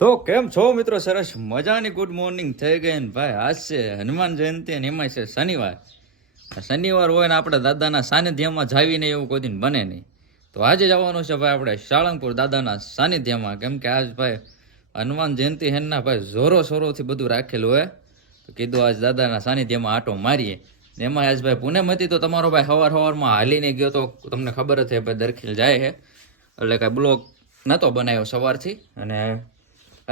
તો કેમ છો મિત્રો? સરસ મજાની ગુડ મોર્નિંગ થઈ ગઈ ને ભાઈ. આજ છે હનુમાન જયંતિ અને એમાં છે શનિવાર. શનિવાર હોય ને આપણે દાદાના સાનિધ્યમાં જાવી નહીં એવું કોઈ દિન બને નહીં. તો આજે જવાનું છે ભાઈ આપણે સાળંગપુર દાદાના સાનિધ્યમાં. કેમ કે આજ ભાઈ હનુમાન જયંતિ હેનના ભાઈ જોરો શોરોથી બધું રાખેલું હોય. તો કીધું આજ દાદાના સાનિધ્યમાં આટો મારીએ. ને એમાં આજ ભાઈ પૂનમ હતી તો તમારો ભાઈ સવારમાં હાલીને ગયો તો તમને ખબર જ છે ભાઈ દરખીલ જાય છે એટલે કાંઈ બ્લોગ નહોતો બનાવ્યો સવારથી. અને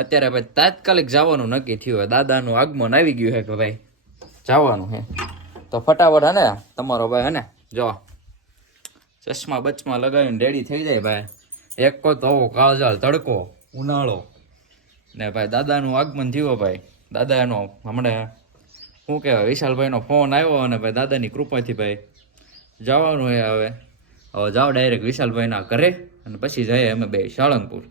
અત્યારે ભાઈ તાત્કાલિક જવાનું નક્કી થયું હોય. દાદાનું આગમન આવી ગયું છે કે ભાઈ જવાનું છે. તો ફટાફટ હે ને તમારો ભાઈ હે ને જો ચશ્મા બચમાં લગાવીને રેડી થઈ જાય ભાઈ. એક તો કાળજાળ તડકો ઉનાળો ને ભાઈ દાદાનું આગમન થયું ભાઈ. દાદાનો હમણાં શું કહેવાય વિશાલભાઈનો ફોન આવ્યો અને ભાઈ દાદાની કૃપાથી ભાઈ જવાનું છે. હવે જાઓ ડાયરેક્ટ વિશાલભાઈના ઘરે અને પછી જઈએ અમે બે સાળંગપુર.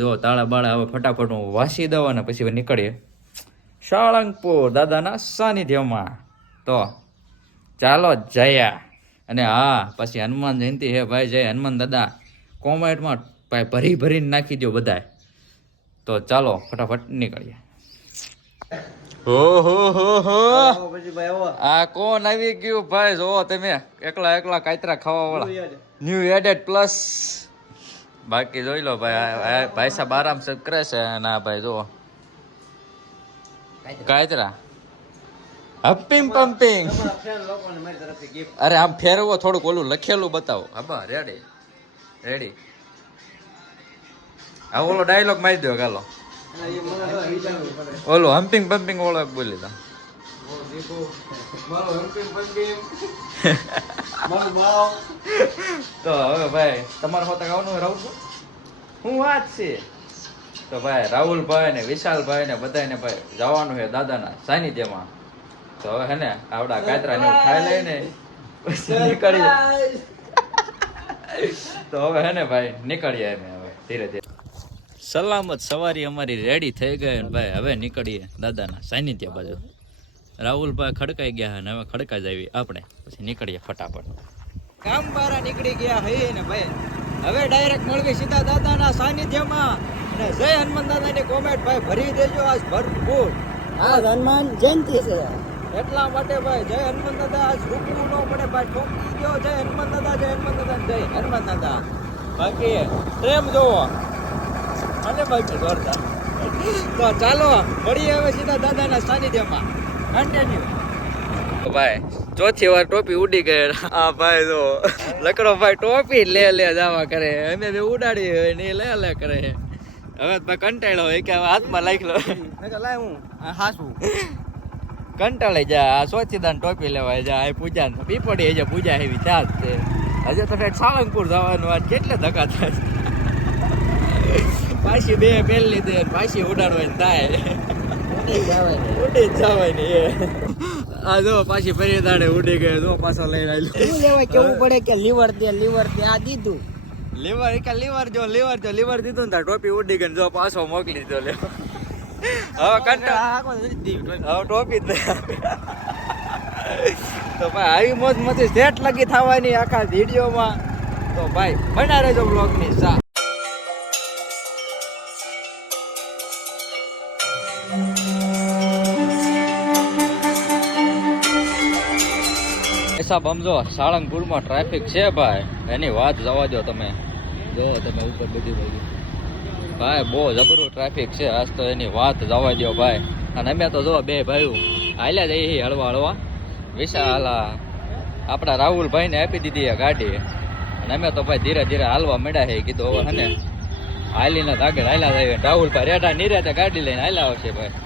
જો તાળા બાળા હવે ફટાફટ હું વાસી દઉં અને પછી નીકળીએ સાળંગપુર દાદાના સાનિધ્યમાં. તો ચાલો જયા. અને હા પછી હનુમાન જયંતિ હે ભાઈ. જય હનુમાન દાદા કોમેન્ટમાં ભાઈ ભરી ભરીને નાખી દો બધાય. તો ચાલો ફટાફટ નીકળીએ. આ કોણ આવી ગયું ભાઈ? જોવો તમે એકલા એકલા કાતરા ખાવા વાળા ન્યુ એડેડ પ્લસ. બાકી જોઈ લો ભાઈ ભાઈ સાહેબ આરામ સબ કરે છે. ના ભાઈ જો કાતરા હપિંગ પમ્પિંગ. અરે આમ ફેરવો થોડુંક ઓલું લખેલું બતાવો. હા રેડી રેડી. હા ઓલો ડાયલોગ મારી દો ગાલો. ઓલો હમ્પિંગ પમ્પિંગ ઓળખ બોલી દો. તો હવે ભાઈ તમારે હોતા ગાવાનું રાહુલ શું વાત છે? તો ભાઈ રાહુલભાઈ ને વિશાલભાઈ ને બધાને ભાઈ જવાનું છે દાદાના સાનિધ્યમાં. તો હવે હે ને આવડા કાતરા ને ખાઈ લઈને પછી નીકળીએ. તો હવે હે ને ભાઈ નીકળીએ અમે હવે ધીરે ધીરે. સલામત સવારી અમારી રેડી થઈ ગઈ ને ભાઈ હવે નીકળીએ દાદાના સાનિધ્ય બાજુ. રાહુલભાઈ ખડકાઈ ગયા ને હવે ખડકા જાવી આપણે પછી નીકળીએ ફટાફટ. કામ બારા નીકળી ગયા હે ને ભાઈ. હવે ડાયરેક્ટ મળવી સીધા દાદાના સાનિધ્યમાં. અને જય હનુમાન દાદાની કોમેન્ટ ભાઈ ભરી દેજો આજ ભરપૂર. આજ હનુમાન જયંતિ છે એટલા માટે ભાઈ જય હનુમાન દાદા આજ રૂકવું ન પડે ભાઈ. ઠોકી ગયો જય હનુમાન દાદા જય હનુમાન દાદા જય હનુમાન દાદા. બાકી પ્રેમ જોવો અને બાકી જોરદાર. તો ચાલો મળીએ હવે સીધા દાદાના સાનિધ્યમાં. કન્ટિન્યુ. ભાઈ ચોથી વાર ટોપી ઉડી ગઈ. હા ભાઈ જો લકડો ભાઈ ટોપી લે જવા કરે. અમે બે ઉડાડી હોય ને લે કરે. હવે ભાઈ કંટાળ્યો હોય કે હવે હાથમાં લાગી લો લાય હું હાસું કંટાળી જા. આ સોચીદાન ટોપી લેવાય જા. આ પૂજા પીપડી હજે પૂજા એવી ચાલ છે. હજે તો સાળંગપુર જવાનું આજ કેટલે ધક્કા થાય. પાછી બે પહેરી લીધી પાછી ઉડાડવાની થાય. ઉડી જ જવાય ને એ. આ જો પાછી ફરી દાડે ઉડી ગયો. જો પાછો લઈને શું લેવા કેવું પડે કે લીવર દે આ દીધું. લીવર લીવર દીધું ને તાર ટોપી ઉડી ગઈ. જો પાછો મોકલી દીધો લે. હવે કંટાળો હવે ટોપી જ નહીં. તો ભાઈ આવી મોજ મથી સેટ લગી થવાની આખા વિડીયોમાં. તો ભાઈ બના રહેજો બ્લોગની સા. સાહેબ સમજો સાળંગપુરમાં ટ્રાફિક છે ભાઈ. એની વાત જવા દો તમે. જો તમે ઉપર બધી બાજુ ભાઈ બહુ જબરું ટ્રાફિક છે આજ તો. એની વાત જવા દો ભાઈ. અને અમે તો જો બે ભાઈઓ હાલ્યા જઈએ હળવા વિશાલ આપણા રાહુલભાઈને આપી દીધી ગાડી. અને અમે તો ભાઈ ધીરે ધીરે હાલવા મળ્યા છે. કીધું હવે હે ને હાલીને આગળ હાલ્યા જાય. રાહુલભાઈ રેડા નિરાતે ગાડી લઈને હાલ્યા આવશે ભાઈ.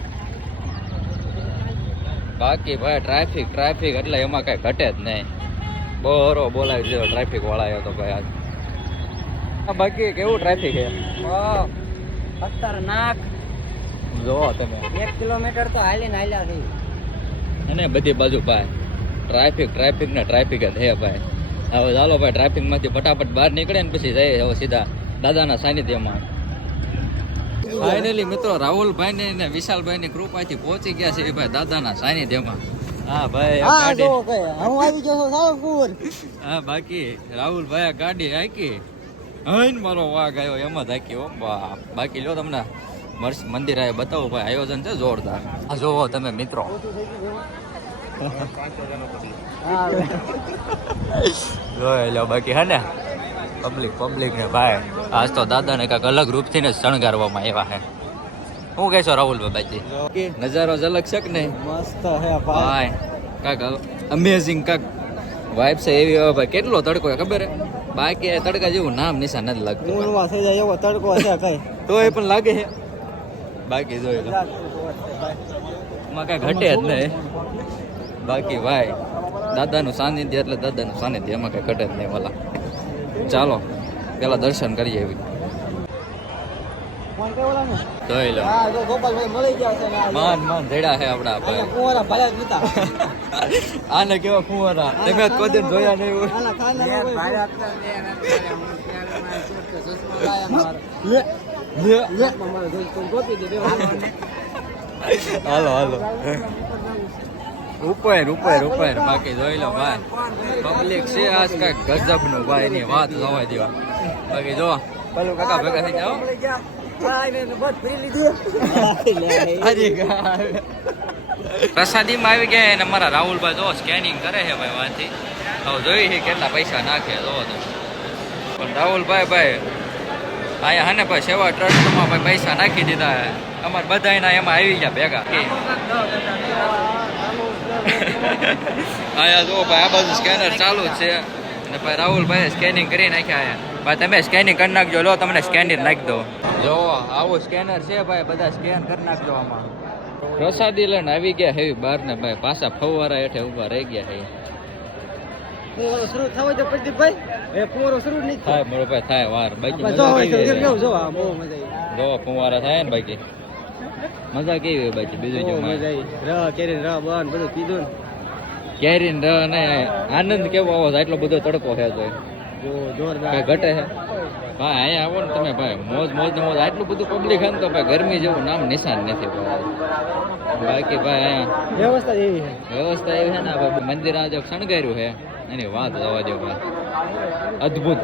બાકી ભાઈ ટ્રાફિક એટલે એમાં કઈ ઘટે જ નહીં. બરો બોલાવી દીધો ટ્રાફિક વાળા તો ભાઈ આજ. બાકી કેવું ટ્રાફિક છે? ખતરનાક. જોવો તમે 1 કિલોમીટર તો હાલ્યા થઈ. અને બધી બાજુ ભાઈ ટ્રાફિક ને ટ્રાફિક જ હે ભાઈ. હવે ચાલો ભાઈ ટ્રાફિક માંથી ફટાફટ બહાર નીકળે ને પછી જઈએ હવે સીધા દાદાના સાનિધ્યમાં. ફાઇનલી મિત્રો રાહુલભાઈ ને વિશાલભાઈ ની કૃપાથી પહોંચી ગયા છે ભાઈ દાદાના સાનિધ્યમાં. હા ભાઈ ગાડી હું આવી ગયો સાળંગપુર. હા બાકી રાહુલભાઈ ગાડી હાકી હઈને મારો વાઘ આવ્યો એમાં જ હાકી. બાકી લો તમને મંદિર આવે બતાવો ભાઈ, આયોજન છે જોરદાર. આ જોવો તમે મિત્રો, જોઈ લો. બાકી હે ને પબ્લિક ને ભાઈ આજ તો દાદાને કાંઈક અલગ રૂપથી ને શણગારવામાં આવ્યા છે. શું કહેશો રાહુલ બાબાજી? નજારો જ અલગ છે કે નહીં? મસ્ત હે ભાઈ કાંક અમેઝિંગ કાંક વાઇબ છે એવી. હવે ભાઈ કેટલો તડકો છે ખબર હે? બાકી આ તડકા જેવું નામ નિશાન નથી લાગતું, મૂળમાં થઈ જાય એવો તડકો છે કઈ. તો એ પણ લાગે છે. બાકી જોઈ લો, એમાં કાંઈ ઘટે જ નહીં. બાકી ભાઈ દાદાનું સાનિધ્ય એટલે દાદાનું સાનિધ્ય, એમાં કાંઈ ઘટે જ નહીં વાલા. ચાલો પેલા દર્શન કરીએ એવી. જોઈ લો, હા જો ગોપાલભાઈ મળી ગયા છે ને આ માન જડ્યા છે આપડા ભાઈ. કુંવારા ભલે જ નતા. આને કેવા ફુવારા તમે કોઈ દિન જોયા નહીં હોય. આના ખાનદાન લે લે મારે ગોપી દે હાલો ઉપર. બાકી જોઈ લો ભાઈ, પબ્લિક છે આજ કાંઈક ગજબ નું ભાઈ, એની વાત જવા દેવા. બાકી જો પેલું કાકા ભેગા થઈ જાઓ. પ્રસાદીમાં આવી ગયા ને અમારા રાહુલભાઈ જો સ્કેનિંગ કરે છે ભાઈ વાંચી. હવે જોઈ છે કેટલા પૈસા નાખે જો તો. પણ રાહુલભાઈ અહીંયા હે ને ભાઈ સેવા ટ્રસ્ટમાં ભાઈ પૈસા નાખી દીધા. અમારે બધા એમાં આવી ગયા ભેગા. અહીંયા જો ભાઈ આ બાજુ સ્કેનર ચાલુ જ છે અને ભાઈ રાહુલભાઈ સ્કેનિંગ કરી નાખ્યા. ભાઈ તમે સ્કેનિંગ કરી નાખજો, લો તમને સ્કેનર નાખી દો. જો આવું સ્કેનર છે ભાઈ, બધા સ્કેન કરી નાખજો આમાં. પ્રસાદી લઈને આવી ગયા હેવી બહાર ને ભાઈ, પાછા ફવારા હેઠે ઉભા રહી ગયા છે. પૂરો શરૂ થવો તો પ્રદીપભાઈ એ પૂરો શરૂ નહીં થાય મોરો ભાઈ, થાય વાર. બાકી જો મજા હોય તો કેવી કેવું છે? જો આ બહુ મજા આવી. જો ફવારા થાય ને બાકી મજા કેવી હોય બાકી બીજું જો બહુ મજા આવી. ર કેરી ર બન બધું કીધું ને કેરીન ર ને આનંદ કેવો આવો છે? આટલો બધો તડકો છે તો જો જોરદાર કઈ ઘટે છે ભાઈ? અહીંયા આવો ને તમે ભાઈ, મોજ ને મોજ. આટલું બધું પબ્લિક છે ને તો ભાઈ ગરમી જેવું નામ નિશાન નથી ભાઈ. બાકી ભાઈ અહીંયા વ્યવસ્થા એવી છે. વ્યવસ્થા એવી છે ને ભાઈ, મંદિર આ જે શણગાર્યું છે એની વાત જવા દો ભાઈ. અદ્ભુત.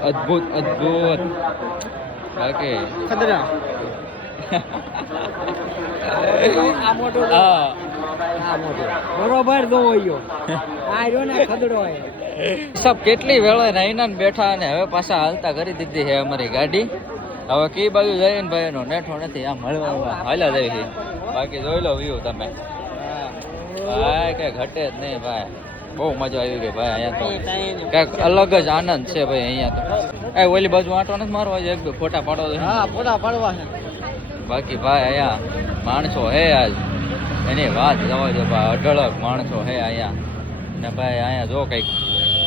બાકી ખતરા આ મોટો હા આ મોટો બરોબર દો હોયો આ રહ્યો ને ખદડો હોય. સબ કેટલી વેળા નાઈના ને બેઠા અને હવે પાછા હાલતા કરી દીધી છે અમારી ગાડી. હવે કઈ બાજુ જઈએ ને ભાઈ એનો નેઠો નથી, આમ હળવા હાલ્યા જાય છે. બાકી જોઈ લો વ્યૂ તમે ભાઈ, કઈ ઘટે જ નહીં ભાઈ. બહુ મજા આવી ગઈ ભાઈ. અહીંયા તો કઈક અલગ જ આનંદ છે ભાઈ. અહીંયા તો એ ઓલી બાજુ આંટો નથી મારવા, એક બે ફોટા પાડો છે. હા ફોટા પાડવા છે. બાકી ભાઈ અહીંયા માણસો હે આજ, એની વાત જવા દો ભાઈ. અઢળક માણસો હે અહીંયા ને ભાઈ. અહીંયા જો કઈક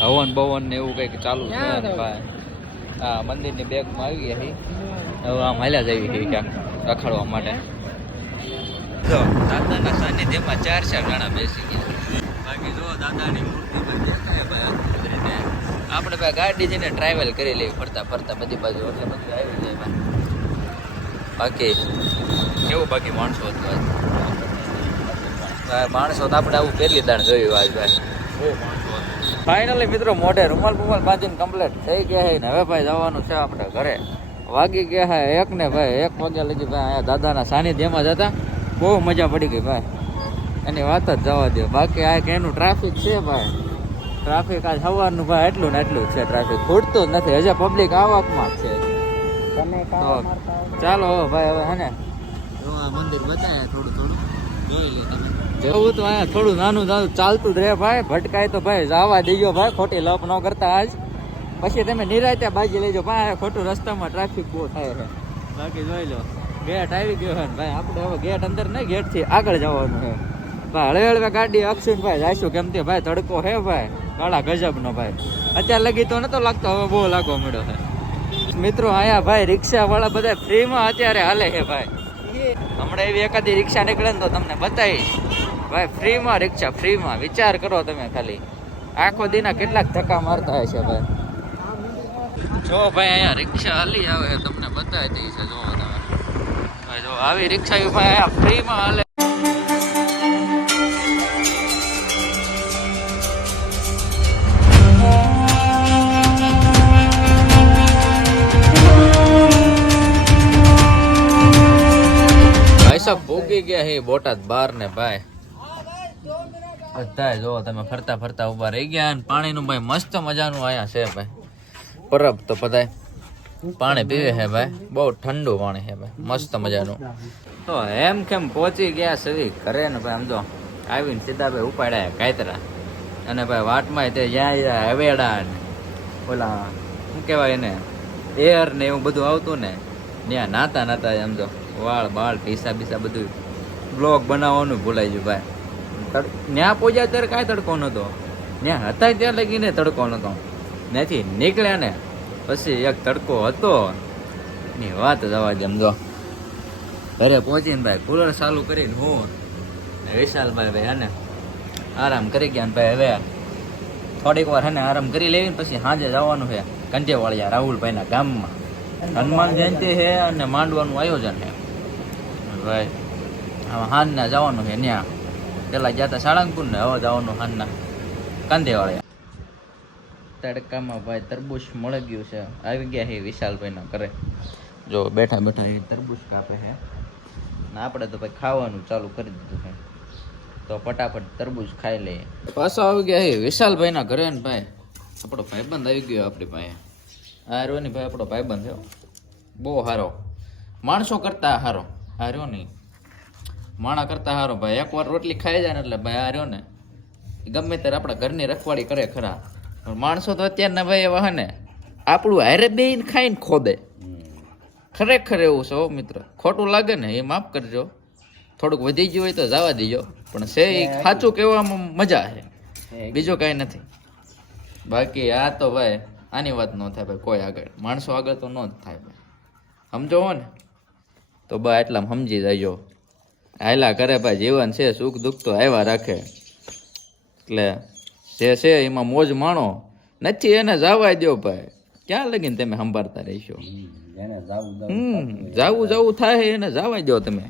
હવન બવન ને એવું કઈક ચાલુ છે ને ભાઈ. હા મંદિરની બેગમાં આવી ગયા છે. હવે આમ હાલ્યા જવી છે ક્યાંક રખડવા માટે. જો દાદાના સાનિધ્યમાં 4 જણા બેસી ગયા. બાકી જો દાદાની મૂર્તિ બની ભાઈ. આપણે ભાઈ ગાડી જઈને ટ્રાવેલ કરી લેવી ફરતા બધી બાજુ, એટલે બધું આવી જાય ભાઈ. બાકી કેવું બાકી માણસો હતું ભાઈ. માણસો તો આપણે આવું પહેલી દાણ જોયું આજ ભાઈ. બહુ માણસો હતું. ફાઇનલી મિત્રો મોઢે રૂમાલ બાંધીને કમ્પ્લીટ થઈ ગયા છે ને હવે ભાઈ જવાનું છે આપણે ઘરે. વાગી ગયા છે 1 ને ભાઈ. 1 વાગ્યા લગી ભાઈ અહીંયા દાદાના સાનિધ્યમાં જતા બહુ મજા પડી ગઈ ભાઈ. એની વાત જ જવા દો. બાકી આ એનું ટ્રાફિક છે ભાઈ. ટ્રાફિક આજ સવારનું ભાઈ એટલું ને એટલું જ છે. ટ્રાફિક ખૂટતું જ નથી. હજી પબ્લિક આવકમાં જ છે. તો ચાલો ભાઈ હવે હે ને આ મંદિર બતાવ્યા થોડું જોઈ લે તમે. જેવું તો અહીંયા થોડું નાનું ચાલતું જ રહે ભાઈ. ભટકાય તો ભાઈ જવા દેજો ભાઈ, ખોટી લપ ન કરતા આજ. પછી તમે નિરાતે બાજી લેજો ભાઈ. ખોટું રસ્તામાં ટ્રાફિક બહુ થાય છે. બાકી જોઈ લો ગેટ આવી ગયો છે ને ભાઈ. આપણે હવે ગેટ અંદર નહીં, ગેટ થી આગળ જવાનું છે ભાઈ. હળવે ગાડી અક્ષુન ભાઈ જઈશું. કેમ કે ભાઈ તડકો હે ભાઈ, કાળા ગજબ નો ભાઈ. અત્યારે લગી તો નતો લાગતો, હવે બહુ લાગવા મળ્યો છે મિત્રો. અહીંયા ભાઈ રિક્ષા વાળા બધા ફ્રીમાં અત્યારે હાલે છે ભાઈ. હમણાં એવી એકાદી રિક્ષા નીકળે ને તો તમને બતાવીશ ભાઈ. ફ્રીમાં રિક્ષા, ફ્રીમાં. વિચાર કરો તમે ખાલી. આખો દીના કેટલાક ધક્કા મારતા હશે ભાઈ. જો ભાઈ અહીંયા રિક્ષા હાલી આવે છે, તમને બતાવી દઈ છે. જો તમે ભાઈ જો આવી રિક્ષા ભાઈ અહીંયા ફ્રીમાં હાલે. ભાઈ સાહેબ ભૂગી ગયા હે બોટાદ બહાર ને ભાઈ બધા જો તમે ફરતા ફરતા ઉભા રહી ગયા અને પાણીનું ભાઈ મસ્ત મજાનું આયા છે ભાઈ પરબ તો બધાય પાણી પીવે છે ભાઈ બહુ ઠંડુ પાણી છે ભાઈ મસ્ત મજાનું તો એમ કેમ પહોંચી ગયા સવી ઘરે ને ભાઈ આમ તો આવીને સીધા ભાઈ ઉપાડ્યા કાયતરા અને ભાઈ વાટમાં તે જ્યાં હવેડા ને ઓલા શું કહેવાય એને એર ને એવું બધું આવતું ને ત્યાં નાતા નાતા એમ તો વાળ બાળ પીસા બીસા બધું બ્લોગ બનાવવાનું ભૂલાઈ ગયું ભાઈ ત્યાં પહોંચ્યા ત્યારે કાંઈ તડકો નહોતો ત્યાં હતા ત્યાં લગીને તડકો નહોતો ત્યાંથી નીકળ્યા ને પછી એક તડકો હતો ની વાત જવા દે સમજો ઘરે પહોંચીને ભાઈ કુલર ચાલુ કરીને હું વિશાલભાઈ ભાઈ હે ને આરામ કરી ગયા ને ભાઈ હવે થોડીક વાર હે ને આરામ કરી લેવીને પછી સાંજે જવાનું છે કંઠેવાળિયા રાહુલભાઈના ગામમાં હનુમાન જયંતિ છે અને માંડવાનું આયોજન છે ભાઈ હાનના જવાનું છે ત્યાં પેલા ગયા હતા સાળંગપુર ને હવે જવાનું હાનના કાંદેવાળિયા તડકામાં ભાઈ તરબૂચ મળી ગયું છે આવી ગયા છે વિશાલભાઈના ઘરે જો બેઠા બેઠા એ તરબૂચ કાપે છે ને આપણે તો ભાઈ ખાવાનું ચાલુ કરી દીધું છે તો ફટાફટ તરબૂચ ખાઈ લઈએ પાછો આવી ગયા છે વિશાલભાઈના ઘરે ને ભાઈ આપણો ભાઈબંધ આવી ગયો આપણી પાસે આ રહ્યો ને ભાઈ આપણો ભાઈબંધ થયો બહુ સારો માણસો કરતા સારો આ રહ્યો નહીં માણા કરતા સારો ભાઈ એકવાર રોટલી ખાઈ જાય ને એટલે ભાઈ આ રહ્યો ને ગમે ત્યારે આપણા ઘરની રખવાડી કરે ખરા માણસો તો અત્યારના ભાઈ એવા ને આપણું હારે બેહીને ખાઈને ખોદે ખરેખર એવું છે મિત્ર ખોટું લાગે ને એ માફ કરજો થોડુંક વધી ગયું હોય તો જવા દેજો પણ છે એ સાચું કહેવામાં મજા છે બીજું કાંઈ નથી બાકી આ તો ભાઈ આની વાત ન થાય ભાઈ કોઈ આગળ માણસો આગળ તો ન જ થાય ભાઈ સમજો હો ને તો બા એટલામાં સમજી જજો હાયલા કરે ભાઈ જીવન છે સુખ દુઃખ તો આવ્યા રાખે એટલે જે છે એમાં મોજ માણો નથી એને જવા દો ભાઈ ક્યાં લગીને તમે સંભાળતા રહીશો જાવું થાય એને જવા દો તમે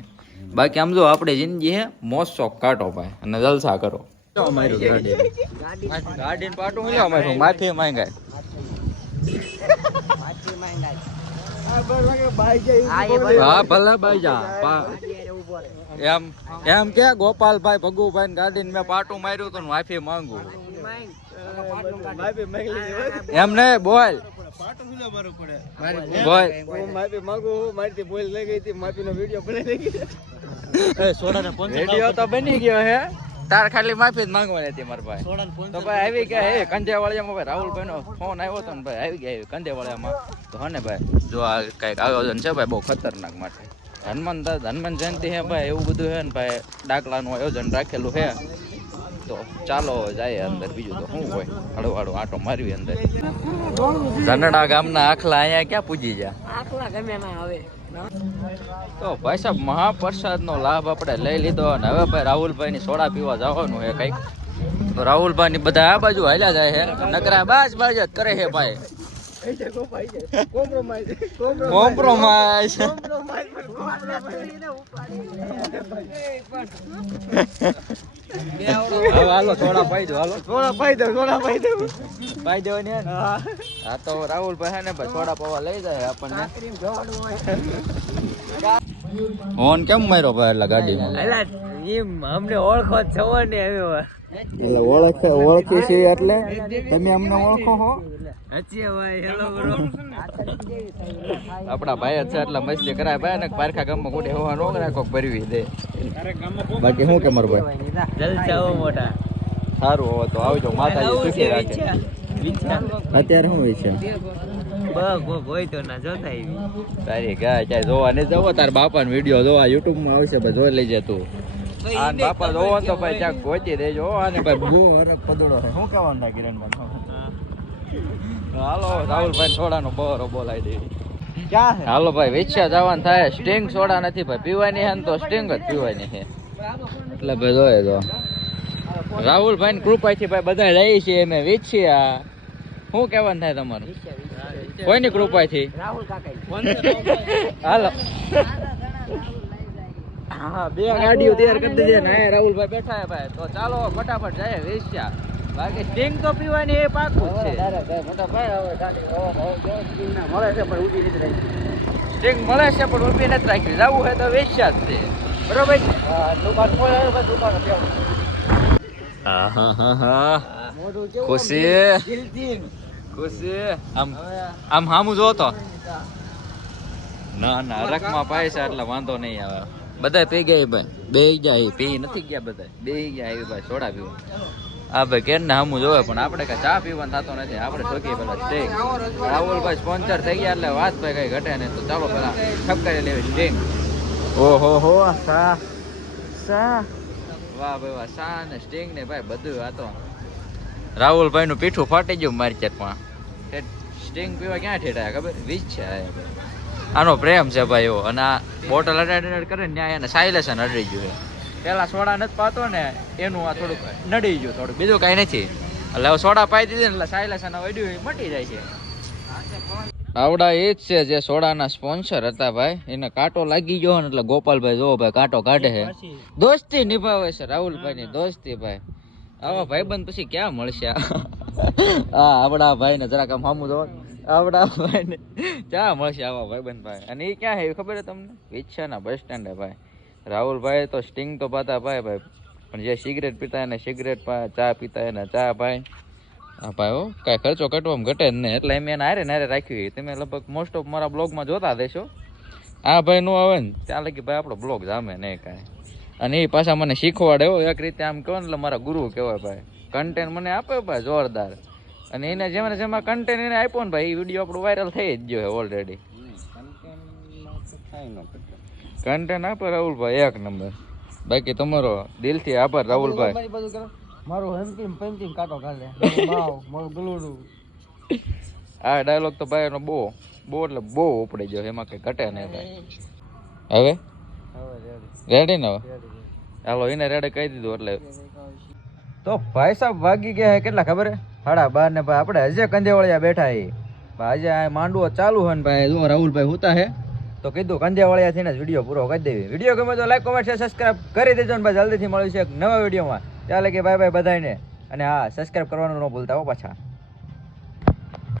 બાકી આમ જો આપણી જિંદગી હે મોજ શોખ કાઢો ભાઈ અને જલસા કરો ગાડી પાટું માફી માંગાય હા ભલે ભાઈ જા એમ કે ગોપાલભાઈ ભગુભાઈ ગાડી મેં પાટું માર્યું તો માફી માંગુ એમ ને બોલ વિડીયો તો બની ગયો હે તાર ખાલી માફી જ માંગવાની હતી મારા ભાઈ તો ભાઈ આવી ગયા હે કંધેવાળિયામાં ભાઈ રાહુલભાઈ નો ફોન આવ્યો હતો ને ભાઈ આવી ગયા કંધેવાળિયામાં તો હને ભાઈ જો આ કઈક આયોજન છે ભાઈ બહુ ખતરનાક માટે હનુમાન જયંતિ હે ભાઈ એવું બધું હે ને ભાઈ ડાકલાનું આયોજન રાખેલું હે તો ચાલો જાય અંદર બીજું તો શું હોય હળવાળું આટો મારવી અંદર ઝનડા ગામના આખલા અહીંયા ક્યાં પૂજી જા આખલા ગમે ના આવે તો ભાઈ સાહેબ મહાપ્રસાદનો લાભ આપણે લઈ લીધો અને હવે ભાઈ રાહુલભાઈની સોડા પીવા જવાનું છે કંઈક તો રાહુલભાઈની બધા આ બાજુ હાલ્યા જાય છે નકરા બાજ બાજ જ કરે છે ભાઈ કોમ્પ્રોમાઇઝ હાલો થોડા પાઈ દો પાઈ દો ને હા તો રાહુલભાઈ ને ભાઈ થોડા પવા લઈ જાય આપણને ઓન કેમ માર્યો ભાઈ એટલે ગાડીમાં અમને ઓળખો છો ને એટલે ઓળખી છે એટલે તમે અમને ઓળખો હો આપડા ભાઈ છે એટલે મસ્તી કરાય ભાઈ ને પારખા ગામમાં કોડે હોવા રોગ રાખો ભરવી દે બાકી શું કે મારો ભાઈ જલસાઓ મોટા સારું હોય તો આવજો માતાજી સુખી રાખે અત્યારે શું હોય છે હોય તો ના જોતા તારી ગાય ચાય જોવા નહીં જવો તાર બાપાનો વિડીયો જોવા યુટ્યુબ માં આવશે ભાઈ જોઈ લેજે તું આ બાપા જોવો તો ભાઈ ચાક ગોચી દેજો અને ભાઈ બહુ અને પદડો છે શું કહેવાનું ના કિરણભાઈ હાલો રાહુલભાઈ સોડાનો બરો બોલાવી દે ક્યાં છે હાલો ભાઈ વેચ્યા જવાનું થાય સ્ટિંગ સોડા નથી ભાઈ પીવાની હે ને તો સ્ટિંગ જ પીવાની છે એટલે ભાઈ જોઈએ તો રાહુલભાઈ ની કૃપાથી ભાઈ બધા રહી છે અમે વેચ્યા શું કહેવાનું થાય તમારું કોઈની કૃપાથી હાલો હા બે ગાડીઓ તૈયાર કરી દેજે ને રાહુલભાઈ બેઠા હે ભાઈ તો ચાલો ફટાફટ જાય વેચ્યા બાકી સ્ટિંગ તો પીવાની એ પાકું છે સ્ટિંગ મળે છે પણ ઊભી નથી રાખી જવું હોય તો વેચ્યા જ છે બરોબર દુકાન ખોલે દુકાન હા હા હા હા મોઢું કેવું ખુશી દિલથી ખુશી આમ આમ હામું જો તો ના ના હરખમાં પૈસા એટલે વાંધો નહીં આવે બધા પી ગયા ભાઈ બે ગયા પી નથી ગયા બધા બે ગયા આવી ભાઈ સોડા પીવા હા ભાઈ કેર ને હામું જોવે પણ આપણે કઈ ચા પીવાનું થતો નથી આપણે ઠોકીએ પેલા સ્ટેંગ રાહુલભાઈ સ્પોન્સર થઈ ગયા એટલે વાત ભાઈ કઈ ઘટે નહીં તો ચાલો પેલા ઠપકારી લેવી સ્ટેંગ ઓહો હો સા સા વાહ ભાઈ વાહ સા ને સ્ટેંગ ને ભાઈ બધું આ તો રાહુલભાઈ નું પીઠું ફાટી ગયું મારી ચેટમાં સ્ટિંગ પીવા ક્યાં ઠેઠાય ખબર વીજ છે આનો પ્રેમ છે ભાઈ એવો અને આ બોટલ અડાડ કરે ને ત્યાં એને સાયલેશન અડી ગયું પેલા સોડા નથી પાતો ને એનું આ થોડુંક નડી ગયું થોડુંક બીજું કાંઈ નથી એટલે હવે સોડા પાઈ દીધી ને એટલે સાયલેશન અડ્યું મટી જાય છે આવડા એ જ છે જે સોડાના સ્પોન્સર હતા ભાઈ એને કાંટો લાગી ગયો ને એટલે ગોપાલભાઈ જોવો ભાઈ કાંટો કાઢે છે દોસ્તી નિભાવે છે રાહુલભાઈ ની દોસ્તી ભાઈ આવા ભાઈબંધ પછી ક્યાં મળશે હા આપડા ભાઈ ને જરાક આમ સામું જો આપડા ભાઈ ને ક્યાં મળશે આવા ભાઈબંધ ભાઈ અને એ ક્યાં છે ખબર છે તમને વિછાના બસ સ્ટેન્ડ ભાઈ રાહુલભાઈ તો સ્ટિંગ તો પાતા ભાઈ ભાઈ પણ જે સિગરેટ પીતા એને સિગરેટ ચા પીતા એને ચા ભાઈ હા ભાઈ હો કાંઈ ખર્ચો કટવામાં ઘટે જ નહીં એટલે એમ એને હારે નારે રાખ્યું તમે લગભગ મોસ્ટ ઓફ મારા બ્લોગમાં જોતા દેશો આ ભાઈ નું આવે ને ત્યાં લગી ભાઈ આપણો બ્લોગ જામે નહીં કાંઈ અને એ પાછા મને શીખવાડે એવો એક રીતે આમ કહો ને એટલે મારા ગુરુ કહેવાય ભાઈ કન્ટેન્ટ મને આપે ભાઈ જોરદાર અને એને જેમાં કન્ટેન્ટ એને આપ્યો ને ભાઈ એ વિડીયો આપણો વાયરલ થઈ જ ગયો છે ઓલરેડી કન્ટેન્ટ આપે રાહુલભાઈ એક નંબર બાકી તમારો દિલથી આભાર રાહુલભાઈ મારું હંતીમ પંતીમ કાટો કાઢે મારું ગલુડું આ ડાયલોગ તો ભાઈ એનો બહુ એટલે બહુ ઉપડી ગયો એમાં કઈ ઘટે નહીં ભાઈ હવે રેડી ને હાલો એને રેડે કહી દીધું એટલે તો ભાઈ સાહેબ વાગી ગયા કેટલા ખબર હે 12:30 ને ભાઈ આપણે હજે કંદેવાળિયા બેઠા હે આજે આ માંડવો ચાલુ હે ને ભાઈ જો રાહુલભાઈ હુતા હે તો કીધું કંદેવાળિયા થઈને જ વિડીયો પૂરો કરી દેવી વિડીયો ગમે તો લાઈક કોમેન્ટ શેર સબસ્ક્રાઇબ કરી દેજો ને ભાઈ જલ્દીથી મળ્યું છે એક નવા વિડીયોમાં ચાલે કે બાય બાય બધાને અને હા સબસ્ક્રાઇબ કરવાનું ન ભૂલતા હો પાછા